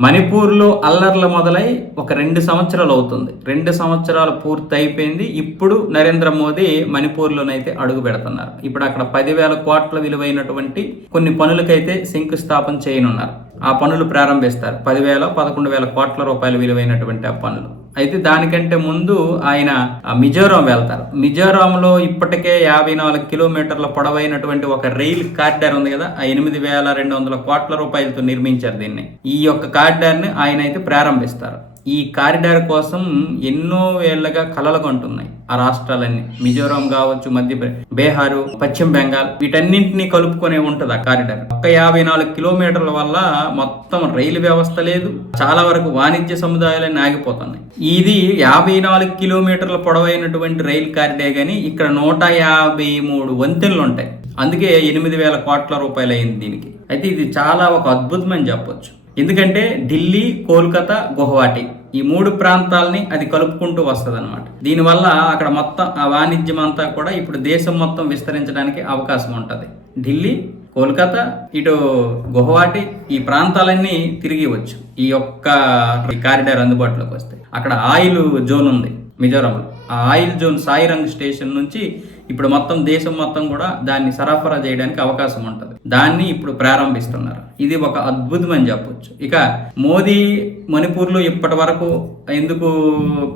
మణిపూర్లో అల్లర్లు మొదలై ఒక రెండు సంవత్సరాలు అవుతుంది. రెండు సంవత్సరాలు పూర్తి అయిపోయింది ఇప్పుడు నరేంద్ర మోదీ మణిపూర్లోనైతే అడుగు పెడుతున్నారు. ఇప్పుడు అక్కడ పదివేల కోట్ల విలువైనటువంటి కొన్ని పనులకైతే శంకుస్థాపన చేయనున్నారు. ఆ పనులు ప్రారంభిస్తారు. పదివేల పదకొండు వేల కోట్ల రూపాయల విలువైనటువంటి ఆ పనులు. అయితే దానికంటే ముందు ఆయన ఆ మిజోరాం వెళ్తారు. మిజోరాంలో ఇప్పటికే యాభై నాలుగు కిలోమీటర్ల పొడవైనటువంటి ఒక రైల్ కార్డర్ ఉంది కదా ఆ ఎనిమిది వేల రెండు వందల కోట్ల రూపాయలతో నిర్మించారు దీన్ని. ఈ యొక్క కారిడార్ని ఆయన అయితే ప్రారంభిస్తారు. ఈ కారిడార్ కోసం ఎన్నో ఏళ్ళుగా కలలు కొంటున్నాయి. ఆ రాష్ట్రాలన్నీ. మిజోరాం కావచ్చు మధ్య బీహారు పశ్చిమ బెంగాల్ వీటన్నింటినీ కలుపుకొనే ఉంటది ఆ కారిడార్. ఒక యాభై నాలుగు కిలోమీటర్ల వల్ల మొత్తం రైలు వ్యవస్థ లేదు. చాలా వరకు వాణిజ్య సముదాయాలన్నీ ఆగిపోతున్నాయి. ఇది యాభై నాలుగు కిలోమీటర్ల పొడవైనటువంటి రైలు కారిడార్ కానీ ఇక్కడ నూట యాభై మూడు వంతెనలు ఉంటాయి. అందుకే ఎనిమిది వేల కోట్ల రూపాయలు అయింది దీనికి. అయితే ఇది చాలా ఒక అద్భుతమని చెప్పొచ్చు. ఎందుకంటే ఢిల్లీ కోల్కతా గుహవాటి ఈ మూడు ప్రాంతాలని అది కలుపుకుంటూ వస్తుంది అనమాట దీనివల్ల అక్కడ మొత్తం ఆ వాణిజ్యం అంతా కూడా ఇప్పుడు దేశం మొత్తం విస్తరించడానికి అవకాశం ఉంటుంది. ఢిల్లీ కోల్కతా ఇటు గుహవాటి ఈ ప్రాంతాలన్నీ తిరిగి వచ్చు. ఈ యొక్క కారిడార్ అందుబాటులోకి వస్తాయి అక్కడ ఆయిల్ జోన్ ఉంది మిజోరాంలో. ఆ ఆయిల్ జోన్ సాయిరంగ్ స్టేషన్ నుంచి ఇప్పుడు మొత్తం దేశం మొత్తం కూడా దాన్ని సరఫరా చేయడానికి అవకాశం ఉంటుంది. దాన్ని ఇప్పుడు ప్రారంభిస్తున్నారు. ఇది ఒక అద్భుతం అని చెప్పొచ్చు. ఇక మోదీ మణిపూర్లో ఇప్పటి వరకు ఎందుకు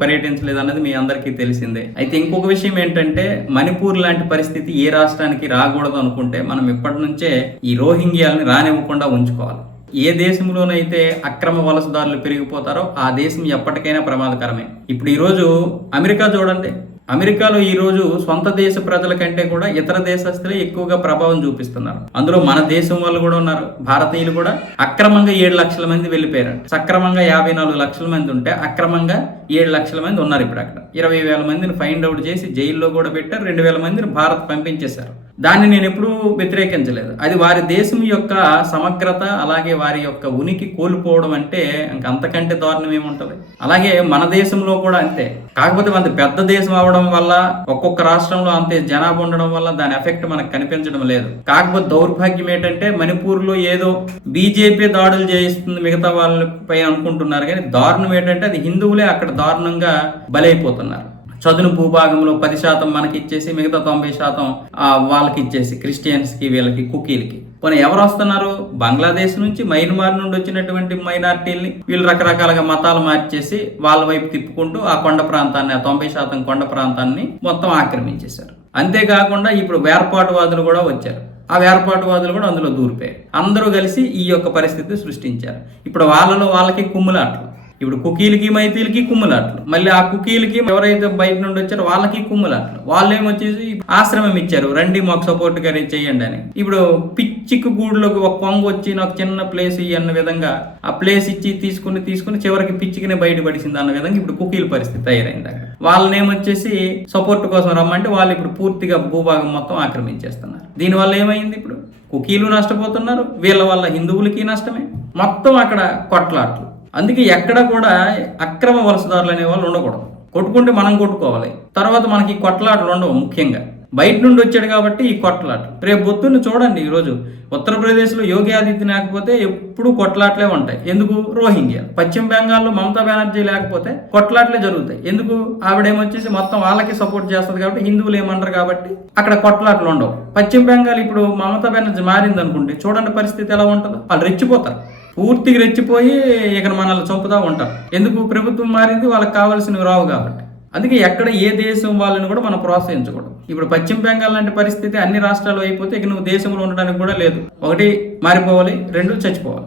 పర్యటించలేదు అన్నది మీ అందరికీ తెలిసిందే. అయితే ఇంకొక విషయం ఏంటంటే మణిపూర్ లాంటి పరిస్థితి ఏ రాష్ట్రానికి రాకూడదు అనుకుంటే మనం ఇప్పటి నుంచే ఈ రోహింగ్యాలని రానివ్వకుండా ఉంచుకోవాలి. ఏ దేశంలోనైతే అక్రమ వలసదారులు పెరిగిపోతారో ఆ దేశం ఎప్పటికైనా ప్రమాదకరమే. ఇప్పుడు ఈరోజు అమెరికా చూడండి. అమెరికాలో ఈ రోజు సొంత దేశ ప్రజల కంటే కూడా ఇతర దేశస్తులే ఎక్కువగా ప్రభావం చూపిస్తున్నారు. అందులో మన దేశం వాళ్ళు కూడా ఉన్నారు భారతీయులు కూడా. అక్రమంగా ఏడు లక్షల మంది వెళ్ళిపోయారు. సక్రమంగా యాభై నాలుగు లక్షల మంది ఉంటే అక్రమంగా ఏడు లక్షల మంది ఉన్నారు ఇప్పుడు అక్కడ. ఇరవై వేల మందిని ఫైండ్ అవుట్ చేసి జైల్లో కూడా పెట్టారు రెండు వేల మందిని భారత్ పంపించేశారు. దాన్ని నేను ఎప్పుడూ వ్యతిరేకించలేదు. అది వారి దేశం యొక్క సమగ్రత అలాగే వారి యొక్క ఉనికి కోల్పోవడం అంటే ఇంక అంతకంటే దారుణం ఏముంటుంది? అలాగే మన దేశంలో కూడా అంతే. కాకపోతే మన పెద్ద దేశం అవడం వల్ల ఒక్కొక్క రాష్ట్రంలో అంతే జనాభా ఉండడం వల్ల దాని ఎఫెక్ట్ మనకు కనిపించడం లేదు. కాకపోతే దౌర్భాగ్యం ఏంటంటే మణిపూర్లో ఏదో బీజేపీ దాడులు చేయిస్తుంది మిగతా వాళ్ళపై అనుకుంటున్నారు కానీ దారుణం ఏంటంటే అది హిందువులే అక్కడ దారుణంగా బలైపోతున్నారు. చదును భూభాగంలో పది శాతం మనకి ఇచ్చేసి మిగతా తొంభై శాతం ఆ, వాళ్ళకి ఇచ్చేసి క్రిస్టియన్స్కి వీళ్ళకి కుకీలకి. పోనీ ఎవరు వస్తున్నారు? బంగ్లాదేశ్ నుంచి మయన్మార్ నుండి వచ్చినటువంటి మైనార్టీల్ని వీళ్ళు రకరకాలుగా మతాలు మార్చేసి వాళ్ళ వైపు తిప్పుకుంటూ ఆ కొండ ప్రాంతాన్ని ఆ తొంభై శాతం కొండ ప్రాంతాన్ని మొత్తం ఆక్రమించేశారు. అంతేకాకుండా ఇప్పుడు వేర్పాటువాదులు కూడా వచ్చారు. ఆ వేర్పాటువాదులు కూడా అందులో దూరిపోయారు. అందరూ కలిసి ఈ యొక్క పరిస్థితి సృష్టించారు. ఇప్పుడు వాళ్ళలో వాళ్ళకి కుమ్ములాట్లు. ఇప్పుడు కుకీలకి మైతీలకి కుమ్ములాట్లు. మళ్ళీ ఆ కుకీలకి ఎవరైతే బయట నుండి వచ్చారో వాళ్ళకి కుమ్ములాట్లు. వాళ్ళు ఏమొచ్చేసి ఆశ్రమం ఇచ్చారు రండి మాకు సపోర్ట్గా చేయండి అని. ఇప్పుడు పిచ్చికి గూడులోకి ఒక కొంగు వచ్చి నాకు చిన్న ప్లేస్ ఇయ్యి అన్న విధంగా ఆ ప్లేస్ ఇచ్చి తీసుకుని తీసుకుని చివరికి పిచ్చికినే బయటపడిసింది అన్న విధంగా ఇప్పుడు కుకీల పరిస్థితి తయారైంది అక్కడ వాళ్ళని ఏమొచ్చేసి సపోర్ట్ కోసం రమ్మంటే వాళ్ళు ఇప్పుడు పూర్తిగా భూభాగం మొత్తం ఆక్రమించేస్తున్నారు. దీనివల్ల ఏమైంది ఇప్పుడు? కుకీలు నష్టపోతున్నారు వీళ్ళ వల్ల హిందువులకి నష్టమే. మొత్తం అక్కడ కొట్లాట్లు. అందుకే ఎక్కడ కూడా అక్రమ వలసదారులు అనే వాళ్ళు ఉండకూడదు. కొట్టుకుంటే మనం కొట్టుకోవాలి. తర్వాత మనకి ఈ కొట్లాటలు ఉండవు ముఖ్యంగా. బయట నుండి వచ్చాడు కాబట్టి ఈ కొట్లాట. రేపు పొద్దున్న చూడండి ఈరోజు ఉత్తరప్రదేశ్లో యోగి ఆదిత్య లేకపోతే ఎప్పుడు కొట్లాట్లే ఉంటాయి. ఎందుకు? రోహింగ్యా. పశ్చిమ బెంగాల్లో మమతా బెనర్జీ లేకపోతే కొట్లాట్లే జరుగుతాయి. ఎందుకు? ఆవిడేమొచ్చేసి మొత్తం వాళ్ళకి సపోర్ట్ చేస్తుంది కాబట్టి హిందువులు ఏమంటారు కాబట్టి అక్కడ కొట్లాట్లు ఉండవు. పశ్చిమ బెంగాల్ ఇప్పుడు మమతా బెనర్జీ మారింది అనుకుంటే చూడండి పరిస్థితి ఎలా ఉంటుందో. వాళ్ళు రెచ్చిపోతారు. పూర్తిగా రెచ్చిపోయి ఇక మనల్ని చంపుతా ఉంటారు. ఎందుకు ప్రభుత్వం మారింది? వాళ్ళకి కావాల్సినవి రావు కాబట్టి. అందుకే ఎక్కడ ఏ దేశం వాళ్ళని కూడా మనం ప్రోత్సహించకూడదు. ఇప్పుడు పశ్చిమ బెంగాల్ లాంటి పరిస్థితి అన్ని రాష్ట్రాలు అయిపోతే ఇక నువ్వు దేశంలో ఉండడానికి కూడా లేదు. ఒకటి మారిపోవాలి రెండు చచ్చిపోవాలి.